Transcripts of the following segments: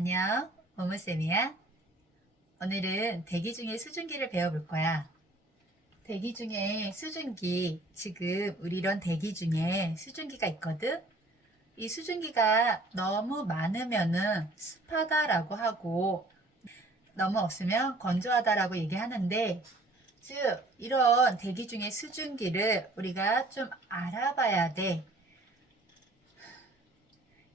안녕, 모모쌤이야. 오늘은 대기 중에 수증기를 배워볼 거야. 대기 중에 수증기, 지금 우리 이런 대기 중에 수증기가 있거든? 이 수증기가 너무 많으면은 습하다라고 하고, 너무 없으면 건조하다라고 얘기하는데, 즉, 이런 대기 중에 수증기를 우리가 좀 알아봐야 돼.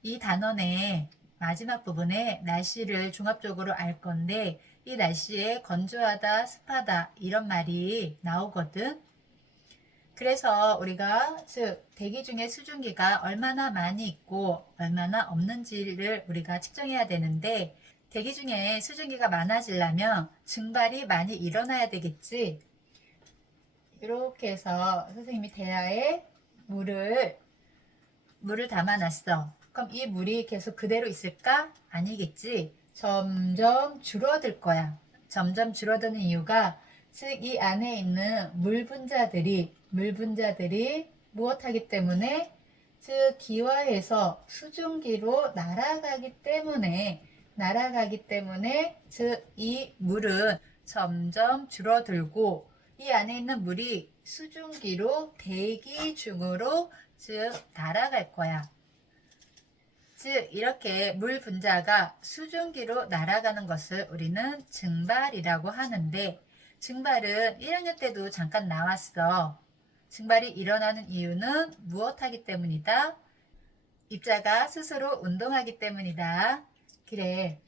이 단원의 마지막 부분에 날씨를 종합적으로 알 건데 이 날씨에 건조하다, 습하다 이런 말이 나오거든. 그래서 우리가 즉 대기 중에 수증기가 얼마나 많이 있고 얼마나 없는지를 우리가 측정해야 되는데 대기 중에 수증기가 많아지려면 증발이 많이 일어나야 되겠지. 이렇게 해서 선생님이 대야에 물을 담아놨어. 그럼 이 물이 계속 그대로 있을까? 아니겠지. 점점 줄어들 거야. 점점 줄어드는 이유가 즉 이 안에 있는 물 분자들이 무엇하기 때문에 즉 기화해서 수증기로 날아가기 때문에 즉 이 물은 점점 줄어들고 이 안에 있는 물이 수증기로 대기 중으로 즉 날아갈 거야. 즉 이렇게 물 분자가 수증기로 날아가는 것을 우리는 증발이라고 하는데 증발은 1학년 때도 잠깐 나왔어. 증발이 일어나는 이유는 무엇하기 때문이다? 입자가 스스로 운동하기 때문이다. 그래.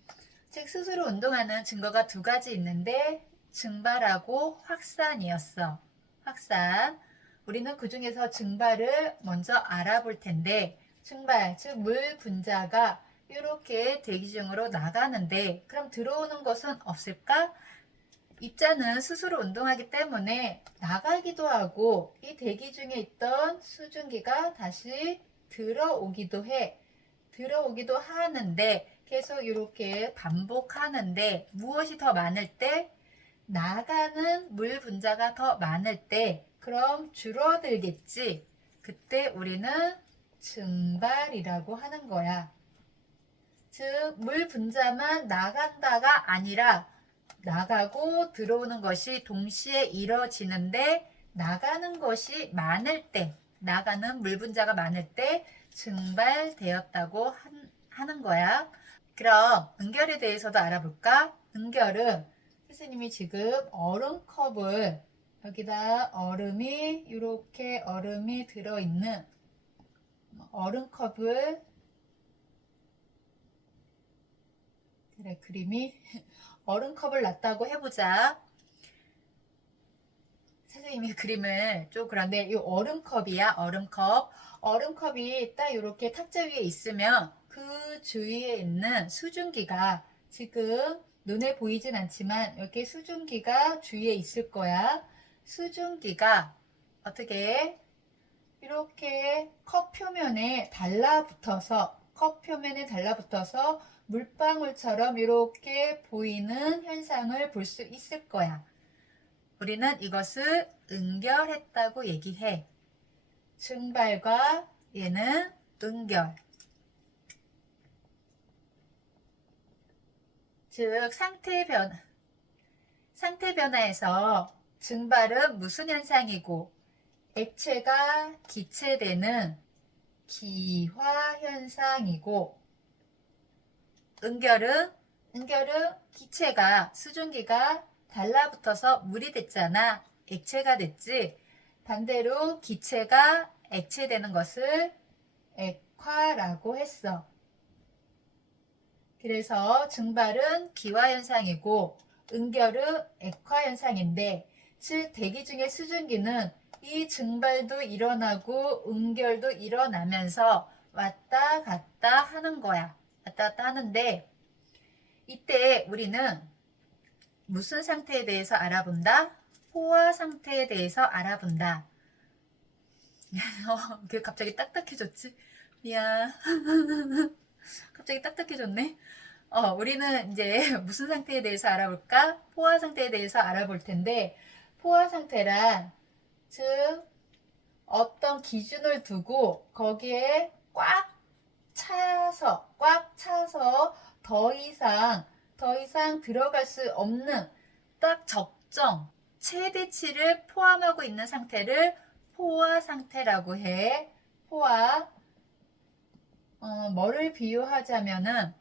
즉 스스로 운동하는 증거가 두 가지 있는데 증발하고 확산이었어. 확산. 우리는 그 중에서 증발을 먼저 알아볼 텐데 증발, 즉 물 분자가 이렇게 대기 중으로 나가는데 그럼 들어오는 것은 없을까? 입자는 스스로 운동하기 때문에 나가기도 하고 이 대기 중에 있던 수증기가 다시 들어오기도 하는데 계속 이렇게 반복하는데 무엇이 더 많을 때? 나가는 물 분자가 더 많을 때 그럼 줄어들겠지. 그때 우리는 증발이라고 하는 거야. 즉, 물 분자만 나간다가 아니라 나가고 들어오는 것이 동시에 이뤄지는데 나가는 것이 많을 때, 나가는 물 분자가 많을 때 증발되었다고 하는 거야. 그럼 은결에 대해서도 알아볼까? 은결은 선생님이 지금 얼음컵을 여기다 이렇게 얼음이 들어있는 얼음컵을 그래 그림이 얼음컵을 놨다고 해보자. 선생님이 그림을 좀 그런데 이 얼음컵이야. 얼음컵이 딱 이렇게 탁자 위에 있으면 그 주위에 있는 수증기가 지금 눈에 보이진 않지만 이렇게 수증기가 주위에 있을 거야. 수증기가 어떻게 이렇게 컵 표면에 달라붙어서 물방울처럼 이렇게 보이는 현상을 볼 수 있을 거야. 우리는 이것을 은결했다고 얘기해. 증발과 얘는 은결. 즉 상태 변화에서 증발은 무슨 현상이고 액체가 기체되는 기화 현상이고 은결은 기체가 수증기가 달라붙어서 물이 됐잖아. 액체가 됐지. 반대로 기체가 액체되는 것을 액화라고 했어. 그래서 증발은 기화현상이고 은결은 액화현상인데 즉 대기 중의 수증기는 이 증발도 일어나고 은결도 일어나면서 왔다 갔다 하는 거야. 왔다 갔다 하는데 이때 우리는 무슨 상태에 대해서 알아본다? 포화 상태에 대해서 알아본다. 그게 갑자기 딱딱해졌지? 미안. 갑자기 딱딱해졌네. 우리는 이제 무슨 상태에 대해서 알아볼까? 포화 상태에 대해서 알아볼 텐데, 포화 상태란, 즉, 어떤 기준을 두고 거기에 꽉 차서 더 이상 들어갈 수 없는 딱 적정 최대치를 포함하고 있는 상태를 포화 상태라고 해. 포화. 뭐를 비유하자면은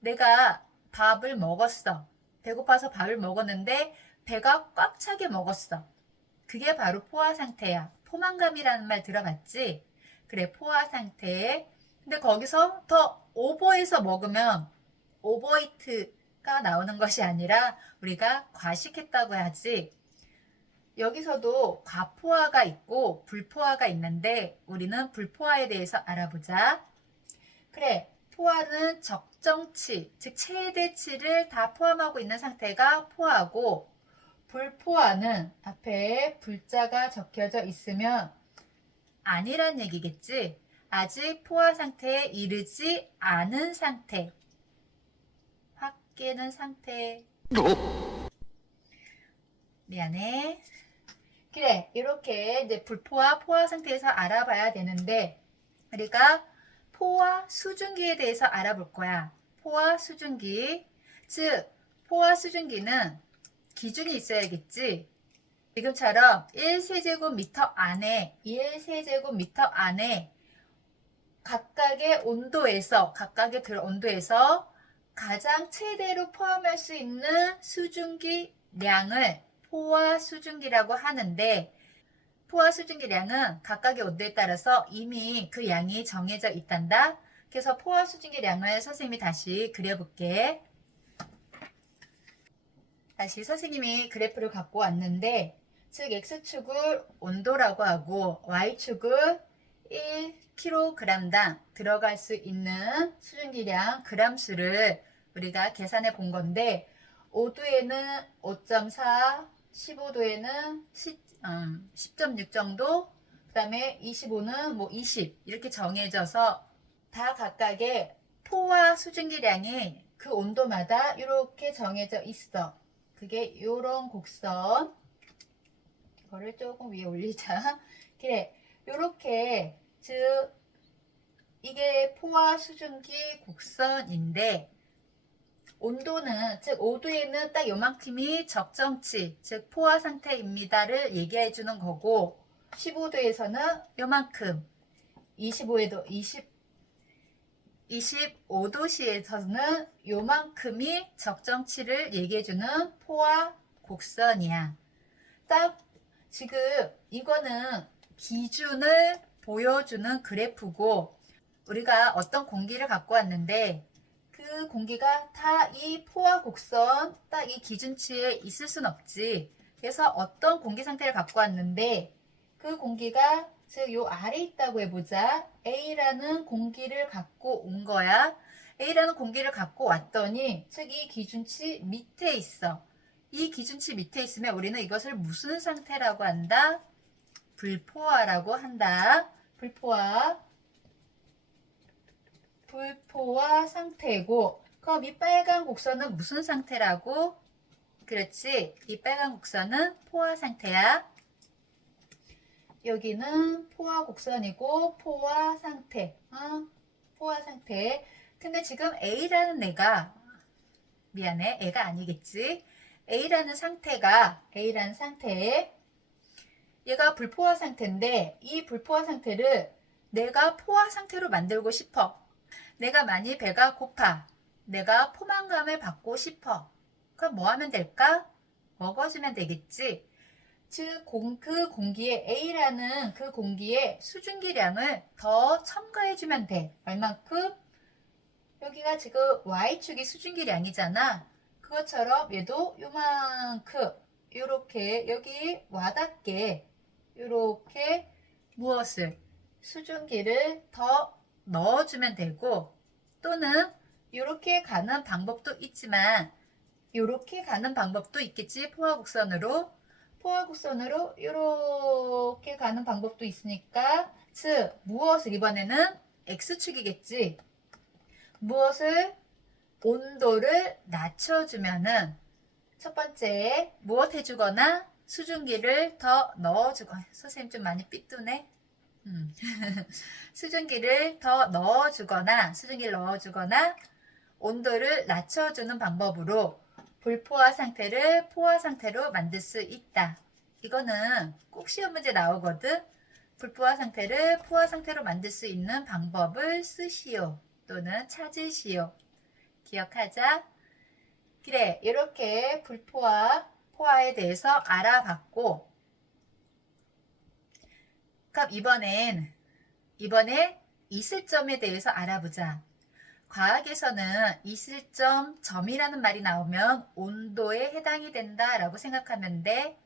내가 밥을 먹었어. 배고파서 밥을 먹었는데 배가 꽉 차게 먹었어. 그게 바로 포화 상태야. 포만감이라는 말 들어봤지? 그래, 포화 상태. 근데 거기서 더 오버해서 먹으면 오버이트가 나오는 것이 아니라 우리가 과식했다고 하지. 여기서도 과포화가 있고 불포화가 있는데 우리는 불포화에 대해서 알아보자. 그래, 포화는 적정치, 즉 최대치를 다 포함하고 있는 상태가 포화고, 불포화는 앞에 불자가 적혀져 있으면 아니란 얘기겠지. 아직 포화 상태에 이르지 않은 상태. 확 깨는 상태. 미안해. 그래, 이렇게 이제 불포화, 포화 상태에서 알아봐야 되는데, 우리가 포화 수증기에 대해서 알아볼 거야. 포화 수증기. 즉, 포화 수증기는 기준이 있어야겠지. 지금처럼 1세제곱미터 안에, 1세제곱미터 안에 각각의 온도에서 가장 최대로 포함할 수 있는 수증기 량을 포화 수증기라고 하는데, 포화 수증기량은 각각의 온도에 따라서 이미 그 양이 정해져 있단다. 그래서 포화 수증기량을 선생님이 다시 그려볼게. 다시 선생님이 그래프를 갖고 왔는데, 즉 X축을 온도라고 하고 Y축을 1kg당 들어갈 수 있는 수증기량 그람수를 우리가 계산해 본 건데, 5도에는 5.4, 15도에는 10.6 정도, 그 다음에 25는 뭐 20 이렇게 정해져서 다 각각의 포화 수증기량이 그 온도마다 이렇게 정해져 있어. 그게 요런 곡선. 이거를 조금 위에 올리자. 그래, 요렇게 즉 이게 포화 수증기 곡선인데, 온도는 즉 5도에는 딱 요만큼이 적정치, 즉 포화 상태입니다를 얘기해 주는 거고, 15도에서는 요만큼, 25도시에서는 요만큼이 적정치를 얘기해 주는 포화 곡선이야. 딱 지금 이거는 기준을 보여주는 그래프고, 우리가 어떤 공기를 갖고 왔는데 그 공기가 다 이 포화 곡선 딱 이 기준치에 있을 순 없지. 그래서 어떤 공기 상태를 갖고 왔는데 그 공기가 즉 요 아래 있다고 해보자. A라는 공기를 갖고 온 거야. A라는 공기를 갖고 왔더니 즉 이 기준치 밑에 있어. 이 기준치 밑에 있으면 우리는 이것을 무슨 상태라고 한다? 불포화라고 한다. 불포화 상태고, 그럼 이 빨간 곡선은 무슨 상태라고? 그렇지, 이 빨간 곡선은 포화 상태야. 여기는 포화 곡선이고 포화 상태. 포화 상태. 근데 지금 A라는 애가, 미안해, 애가 아니겠지. A라는 상태에 얘가 불포화 상태인데, 이 불포화 상태를 내가 포화 상태로 만들고 싶어. 내가 많이 배가 고파. 내가 포만감을 받고 싶어. 그럼 뭐 하면 될까? 먹어주면 되겠지. 즉, 그 공기에, A라는 그 공기에 수증기량을 더 첨가해주면 돼. 얼만큼? 여기가 지금 Y축이 수증기량이잖아. 그것처럼 얘도 요만큼, 요렇게, 여기 와닿게, 요렇게 무엇을? 수증기를 더 넣어주면 되고, 또는 이렇게 가는 방법도 있지만 이렇게 가는 방법도 있겠지. 포화곡선으로 이렇게 가는 방법도 있으니까, 즉 무엇을, 이번에는 X축이겠지. 무엇을? 온도를 낮춰주면은 첫 번째 무엇 해주거나 수증기를 더 넣어주거나, 선생님 좀 많이 삐뚤네. 수증기를 넣어주거나 온도를 낮춰주는 방법으로 불포화 상태를 포화 상태로 만들 수 있다. 이거는 꼭 시험 문제 나오거든. 불포화 상태를 포화 상태로 만들 수 있는 방법을 쓰시오 또는 찾으시오. 기억하자. 그래, 이렇게 불포화, 포화에 대해서 알아봤고, 그럼 이번에 이슬점에 대해서 알아보자. 과학에서는 이슬점, 점이라는 말이 나오면 온도에 해당이 된다라고 생각하면 돼.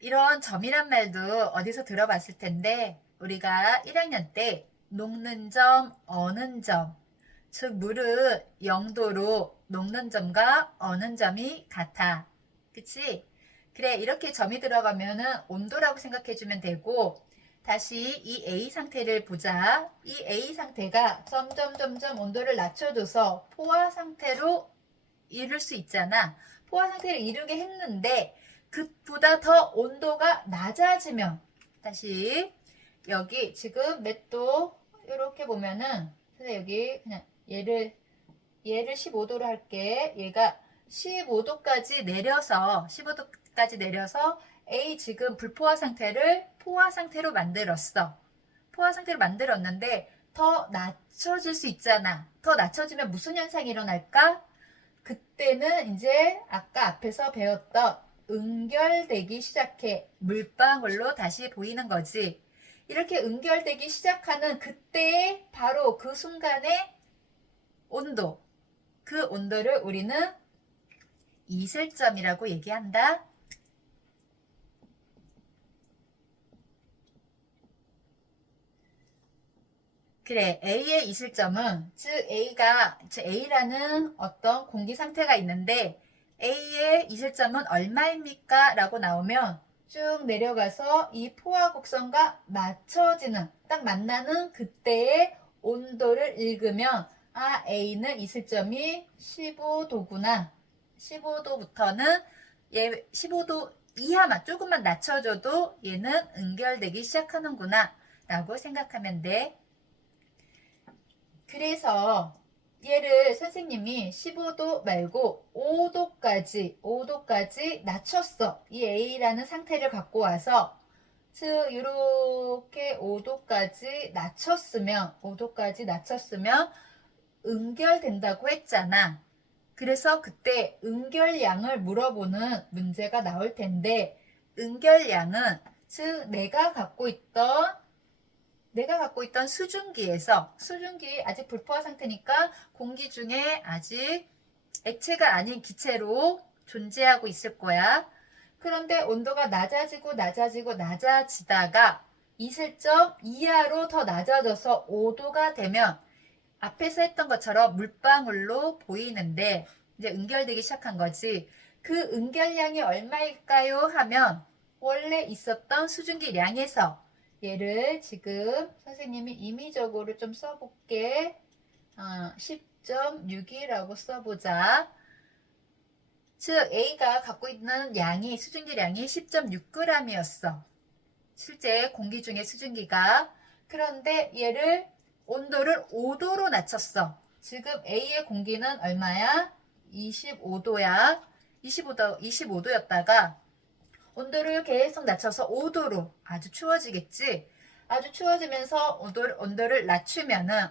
이런 점이란 말도 어디서 들어봤을 텐데 우리가 1학년 때 녹는 점, 어는 점, 즉 물은 0도로 녹는 점과 어는 점이 같아. 그치? 그래, 이렇게 점이 들어가면은 온도라고 생각해주면 되고, 다시 이 A 상태를 보자. 이 A 상태가 점점 온도를 낮춰줘서 포화 상태로 이룰 수 있잖아. 포화 상태를 이루게 했는데 그보다 더 온도가 낮아지면, 다시 여기 지금 몇 도 이렇게 보면은, 여기 그냥 얘를 15도로 할게. 얘가 15도까지 내려서 A 지금 불포화 상태를 포화 상태로 만들었어. 포화 상태로 만들었는데 더 낮춰질 수 있잖아. 더 낮춰지면 무슨 현상이 일어날까? 그때는 이제 아까 앞에서 배웠던 응결되기 시작해. 물방울로 다시 보이는 거지. 이렇게 응결되기 시작하는 그때의 바로 그 순간의 온도, 그 온도를 우리는 이슬점이라고 얘기한다. 그래, A의 이슬점은, 즉 A라는 어떤 공기 상태가 있는데 A의 이슬점은 얼마입니까? 라고 나오면 쭉 내려가서 이 포화 곡선과 맞춰지는, 딱 만나는 그때의 온도를 읽으면, 아, A는 이슬점이 15도구나. 15도부터는 얘 15도 이하만 조금만 낮춰줘도 얘는 응결되기 시작하는구나 라고 생각하면 돼. 그래서 얘를 선생님이 15도 말고 5도까지 낮췄어. 이 A라는 상태를 갖고 와서, 즉 이렇게 5도까지 낮췄으면 응결된다고 했잖아. 그래서 그때 응결량을 물어보는 문제가 나올 텐데, 응결량은 즉 내가 갖고 있던 수증기 아직 불포화 상태니까 공기 중에 아직 액체가 아닌 기체로 존재하고 있을 거야. 그런데 온도가 낮아지다가 이슬점 이하로 더 낮아져서 5도가 되면 앞에서 했던 것처럼 물방울로 보이는데 이제 응결되기 시작한 거지. 그 응결량이 얼마일까요? 하면 원래 있었던 수증기량에서, 얘를 지금 선생님이 임의적으로 좀 써볼게. 10.6이라고 써보자. 즉 A가 갖고 있는 수증기량이 10.6g이었어. 실제 공기 중에 수증기가. 그런데 얘를 온도를 5도로 낮췄어. 지금 A의 공기는 얼마야? 25도야. 25도였다가 온도를 계속 낮춰서 5도로, 아주 추워지겠지. 아주 추워지면서 온도를 낮추면은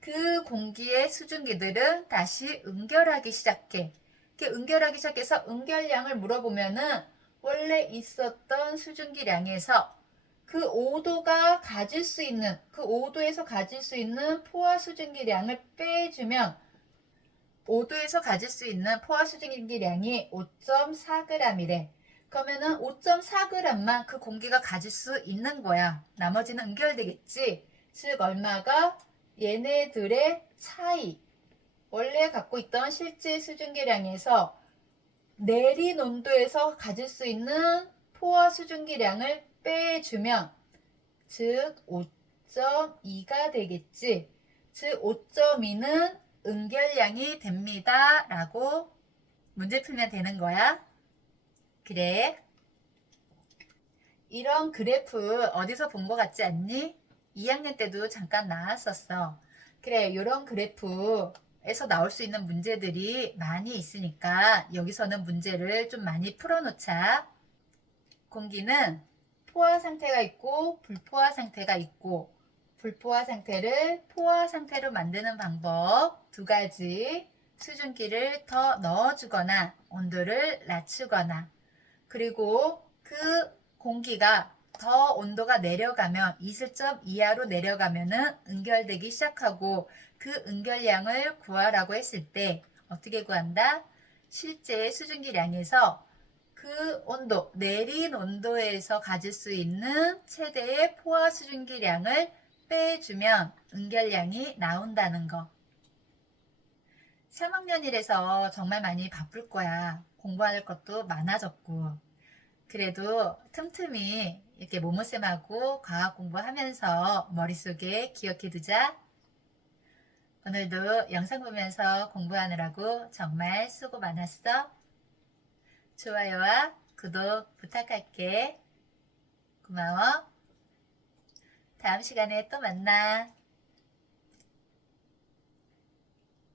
그 공기의 수증기들은 다시 응결하기 시작해. 이렇게 응결하기 시작해서 응결량을 물어보면은 원래 있었던 수증기량에서 그 5도에서 가질 수 있는 포화 수증기량을 빼주면 5도에서 가질 수 있는 포화 수증기량이 5.4g이래. 그러면은 5.4g만 그 공기가 가질 수 있는 거야. 나머지는 응결되겠지. 즉 얼마가? 얘네들의 차이. 원래 갖고 있던 실제 수증기량에서 내린 온도에서 가질 수 있는 포화 수증기량을 빼주면, 즉 5.2가 되겠지. 즉 5.2는 응결량이 됩니다 라고 문제 풀면 되는 거야. 그래, 이런 그래프 어디서 본 것 같지 않니? 2학년 때도 잠깐 나왔었어. 그래, 이런 그래프 에서 나올 수 있는 문제들이 많이 있으니까 여기서는 문제를 좀 많이 풀어놓자. 공기는 포화 상태가 있고 불포화 상태가 있고, 불포화 상태를 포화 상태로 만드는 방법 두 가지. 수증기를 더 넣어주거나 온도를 낮추거나, 그리고 그 공기가 더 온도가 내려가면, 이슬점 이하로 내려가면은 응결되기 시작하고, 그 응결량을 구하라고 했을 때 어떻게 구한다? 실제 수증기량에서 그 온도, 내린 온도에서 가질 수 있는 최대의 포화 수증기량을 빼주면 응결량이 나온다는 거. 3학년이라서 정말 많이 바쁠 거야. 공부할 것도 많아졌고. 그래도 틈틈이 이렇게 모모쌤하고 과학 공부하면서 머릿속에 기억해 두자. 오늘도 영상 보면서 공부하느라고 정말 수고 많았어. 좋아요와 구독 부탁할게. 고마워. 다음 시간에 또 만나.